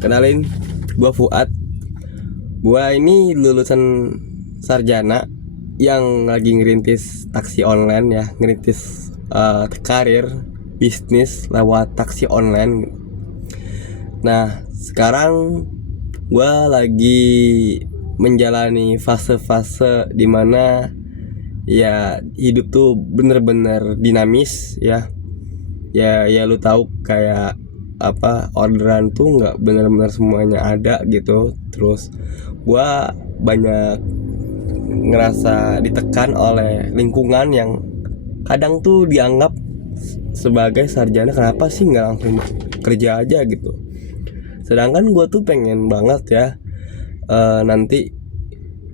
Kenalin, gua Fuad. Gua ini lulusan sarjana yang lagi ngerintis taksi online ya, ngerintis karir bisnis lewat taksi online. Nah, sekarang gua lagi menjalani fase-fase dimana ya hidup tuh bener-bener dinamis ya. Ya lu tahu kayak apa, orderan tuh nggak benar-benar semuanya ada gitu. Terus gua banyak ngerasa ditekan oleh lingkungan yang kadang tuh dianggap sebagai sarjana kenapa sih nggak langsung kerja aja gitu, sedangkan gua tuh pengen banget ya nanti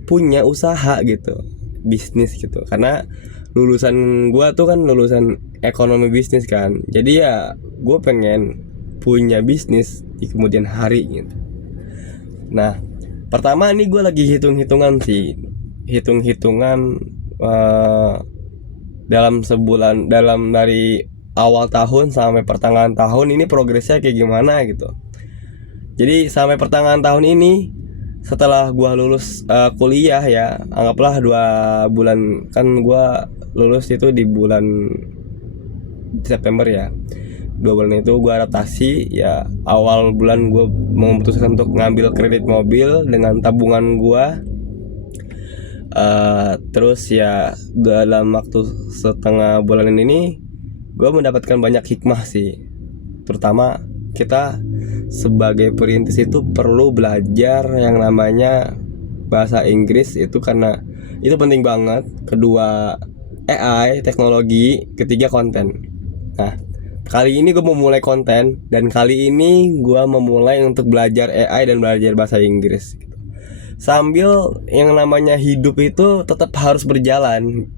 punya usaha gitu, bisnis gitu, karena lulusan gua tuh kan lulusan ekonomi bisnis kan, jadi ya gue pengen punya bisnis di kemudian hari gitu. Nah, pertama ini gue lagi hitung-hitungan sih, hitung-hitungan dalam sebulan, dalam dari awal tahun sampai pertengahan tahun ini progresnya kayak gimana gitu. Jadi sampai pertengahan tahun ini, setelah gua lulus kuliah ya, anggaplah 2 bulan, kan gua lulus itu di bulan September ya. 2 bulan itu gua adaptasi ya. Awal bulan gua memutuskan untuk ngambil kredit mobil dengan tabungan gua. Terus ya dalam waktu setengah bulan ini gua mendapatkan banyak hikmah sih. Terutama kita sebagai perintis itu perlu belajar yang namanya bahasa Inggris itu, karena itu penting banget. Kedua, AI, teknologi. Ketiga, konten. Nah, kali ini gue mau mulai konten, dan kali ini gue memulai untuk belajar AI dan belajar bahasa Inggris gitu. Sambil yang namanya hidup itu tetap harus berjalan.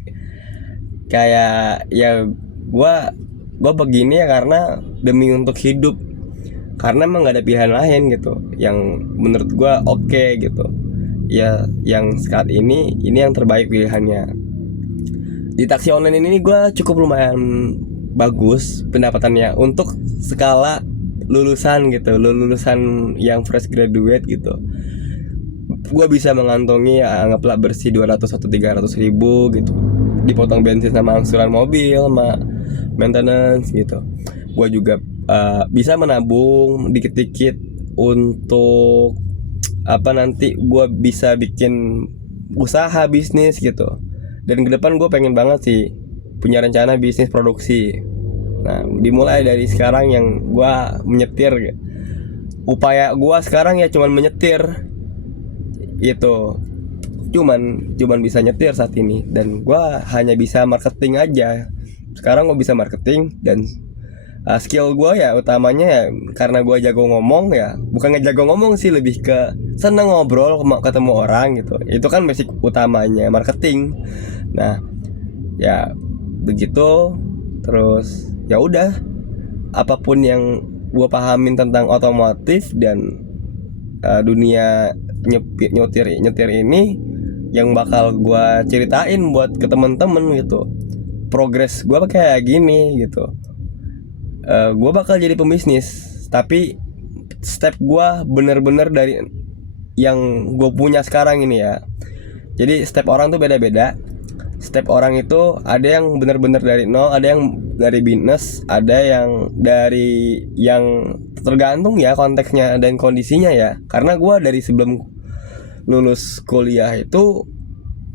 Kayak ya gue begini ya karena demi untuk hidup, karena emang gak ada pilihan lain gitu yang menurut gue oke gitu ya. Yang saat ini yang terbaik pilihannya. Di taksi online ini gue cukup lumayan bagus pendapatannya untuk skala lulusan gitu, lulusan yang fresh graduate gitu. Gue bisa mengantongi ya anggaplah bersih 200 atau 300 ribu gitu, dipotong bensin sama angsuran mobil sama maintenance gitu. Gue juga bisa menabung dikit-dikit untuk apa, nanti gue bisa bikin usaha bisnis gitu. Dan ke depan gue pengen banget sih punya rencana bisnis produksi. Nah, dimulai dari sekarang yang gue menyetir. Upaya gue sekarang ya cuman menyetir itu, cuman bisa nyetir saat ini, dan gue hanya bisa marketing aja. Sekarang gue bisa marketing, dan skill gue ya utamanya ya, karena gue jago ngomong ya, bukan ngejago ngomong sih, lebih ke seneng ngobrol, ketemu orang gitu. Itu kan basic utamanya marketing. Nah ya begitu. Terus ya udah, apapun yang gue pahamin tentang otomotif dan dunia nyetir ini yang bakal gue ceritain buat ke temen-temen gitu. Progres gue kayak gini gitu. Gue bakal jadi pembisnis, tapi step gue bener-bener dari yang gue punya sekarang ini ya. Jadi step orang tuh beda-beda. Step orang itu ada yang bener-bener dari nol, ada yang dari binus, ada yang dari yang tergantung ya konteksnya dan kondisinya ya. Karena gue dari sebelum lulus kuliah itu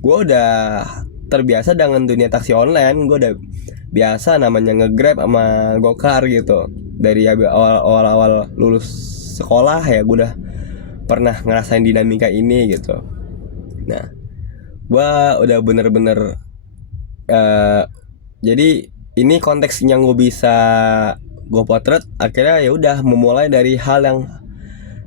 gue udah terbiasa dengan dunia taksi online. Gue udah biasa namanya nge-Grab sama Gokar gitu. Dari awal lulus sekolah ya gue udah pernah ngerasain dinamika ini gitu. Nah, gue udah bener-bener jadi ini konteks yang gue bisa gue potret. Akhirnya ya udah memulai dari hal yang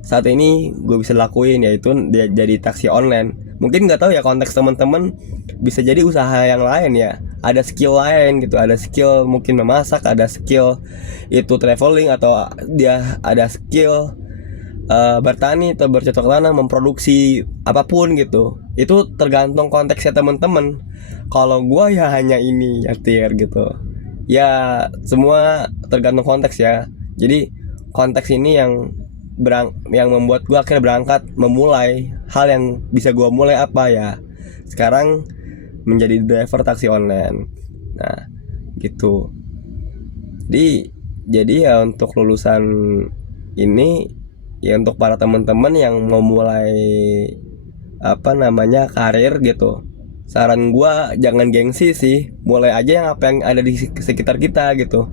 saat ini gue bisa lakuin, yaitu jadi taksi online. Mungkin nggak tahu ya konteks teman-teman, bisa jadi usaha yang lain ya. Ada skill lain gitu, ada skill mungkin memasak, ada skill itu traveling, atau dia ada skill bertani atau bercocok tanam, memproduksi apapun gitu. Itu tergantung konteksnya teman-teman. Kalau gue ya hanya ini nyetir gitu. Ya semua tergantung konteks ya. Jadi konteks ini yang yang membuat gue akhirnya berangkat memulai hal yang bisa gue mulai apa ya, sekarang menjadi driver taksi online. Nah gitu. Jadi ya untuk lulusan ini, ya untuk para teman-teman yang mau mulai karir gitu, saran gua jangan gengsi sih, mulai aja yang apa yang ada di sekitar kita gitu.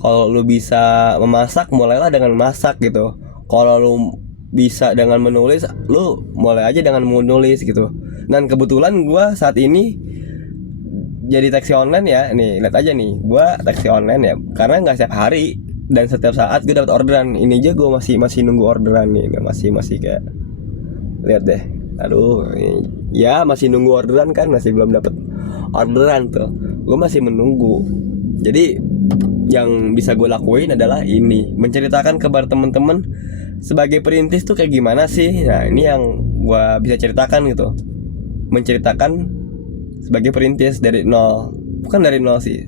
Kalau lu bisa memasak, mulailah dengan masak gitu. Kalau lu bisa dengan menulis, lu mulai aja dengan menulis gitu. Dan kebetulan gua saat ini jadi taksi online ya. Nih lihat aja nih, gua taksi online ya karena nggak setiap hari dan setiap saat gue dapat orderan. Ini aja gue masih nunggu orderan nih, masih kayak, lihat deh, aduh ya masih nunggu orderan kan, masih belum dapat orderan tuh, gue masih menunggu. Jadi yang bisa gue lakuin adalah ini, menceritakan kepada teman-teman sebagai perintis tuh kayak gimana sih. Nah ini yang gue bisa ceritakan gitu, menceritakan sebagai perintis dari nol, bukan dari nol sih,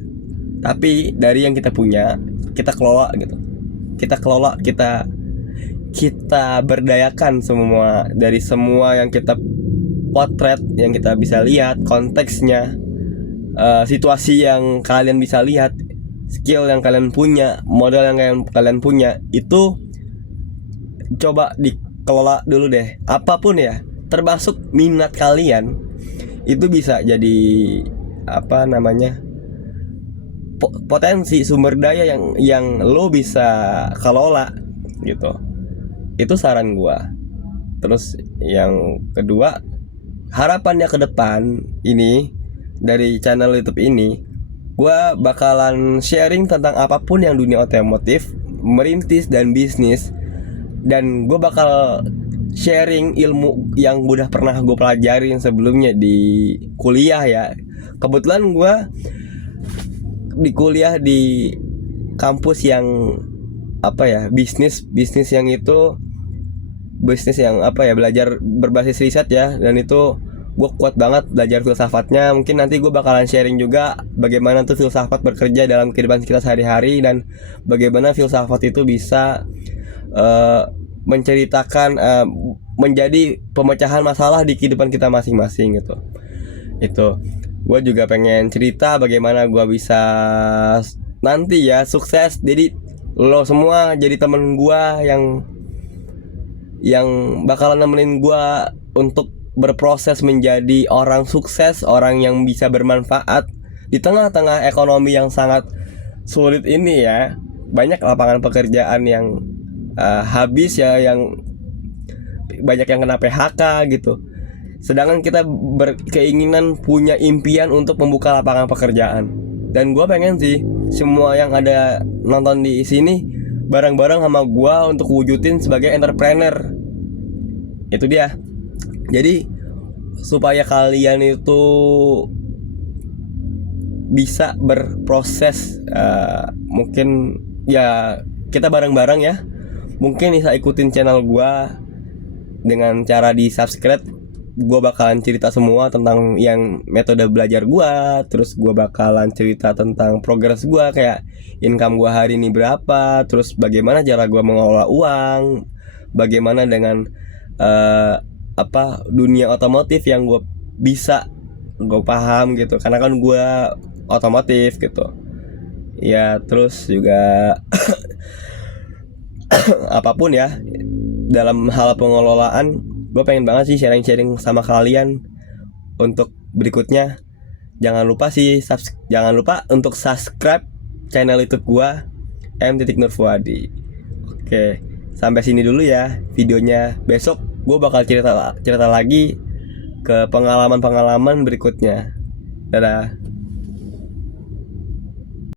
tapi dari yang kita punya, kita kelola gitu, kita berdayakan semua, dari semua yang kita potret, yang kita bisa lihat konteksnya, situasi yang kalian bisa lihat, skill yang kalian punya, modal yang kalian punya, itu coba dikelola dulu deh. Apapun ya, termasuk minat kalian, itu bisa jadi potensi sumber daya yang lo bisa kelola gitu. Itu saran gua. Terus yang kedua, harapannya ke depan ini dari channel YouTube ini, gua bakalan sharing tentang apapun yang dunia otomotif, merintis dan bisnis. Dan gua bakal sharing ilmu yang udah pernah gue pelajarin sebelumnya di kuliah ya. Kebetulan gue di kuliah di kampus yang bisnis yang itu bisnis yang belajar berbasis riset ya. Dan itu gue kuat banget belajar filsafatnya. Mungkin nanti gue bakalan sharing juga bagaimana tuh filsafat bekerja dalam kehidupan kita sehari-hari, dan bagaimana filsafat itu bisa menceritakan menjadi pemecahan masalah di kehidupan kita masing-masing gitu. Itu gue juga pengen cerita bagaimana gue bisa nanti ya sukses. Jadi lo semua jadi temen gue yang bakalan nemenin gue untuk berproses menjadi orang sukses, orang yang bisa bermanfaat di tengah-tengah ekonomi yang sangat sulit ini ya. Banyak lapangan pekerjaan yang habis ya, yang banyak yang kena PHK gitu. Sedangkan kita berkeinginan, punya impian untuk membuka lapangan pekerjaan. Dan gue pengen sih semua yang ada nonton di sini bareng-bareng sama gue untuk wujudin sebagai entrepreneur. Itu dia. Jadi supaya kalian itu bisa berproses, mungkin ya kita bareng-bareng ya. Mungkin bisa ikutin channel gue dengan cara di subscribe. Gue bakalan cerita semua tentang yang metode belajar gue. Terus gue bakalan cerita tentang progres gue, kayak income gue hari ini berapa, terus bagaimana cara gue mengelola uang, bagaimana dengan dunia otomotif yang gue paham gitu, karena kan gue otomotif gitu ya. Terus juga apapun ya dalam hal pengelolaan, gue pengen banget sih sharing-sharing sama kalian. Untuk berikutnya, jangan lupa untuk subscribe channel YouTube gue, M.Nurfuadi. Oke, sampai sini dulu ya videonya. Besok gue bakal cerita lagi ke pengalaman berikutnya. Dadah.